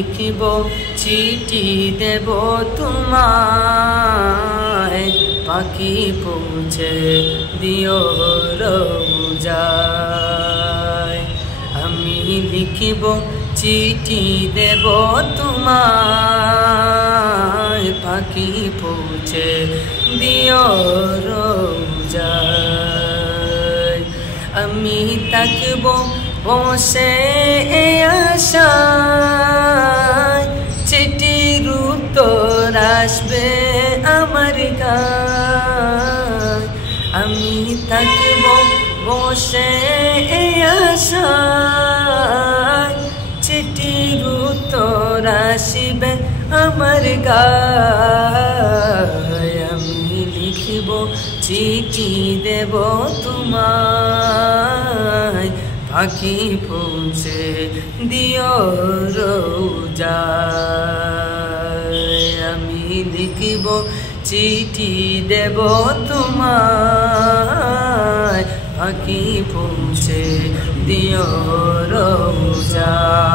লিখিব চিঠি দেব তোমায়, পাখি পৌঁছে দিও রোজায়। আমি লিখিব চিঠি দেব তোমায়, পাখি পৌঁছে দিও রোজায়। আমি থাকব বসে আশায়, চিঠির উত্তর আসবে আমার গায়। আমি থাকব বসে আশায়, চিঠির উত্তর আসবে আমার গায়। আমি লিখিব চিঠি দেব তোমায়, পাখি পৌঁছে দিও রোজায়। আমি লিখিব চিঠি দেব তোমায়, পাখি পৌঁছে দিও রোজায়।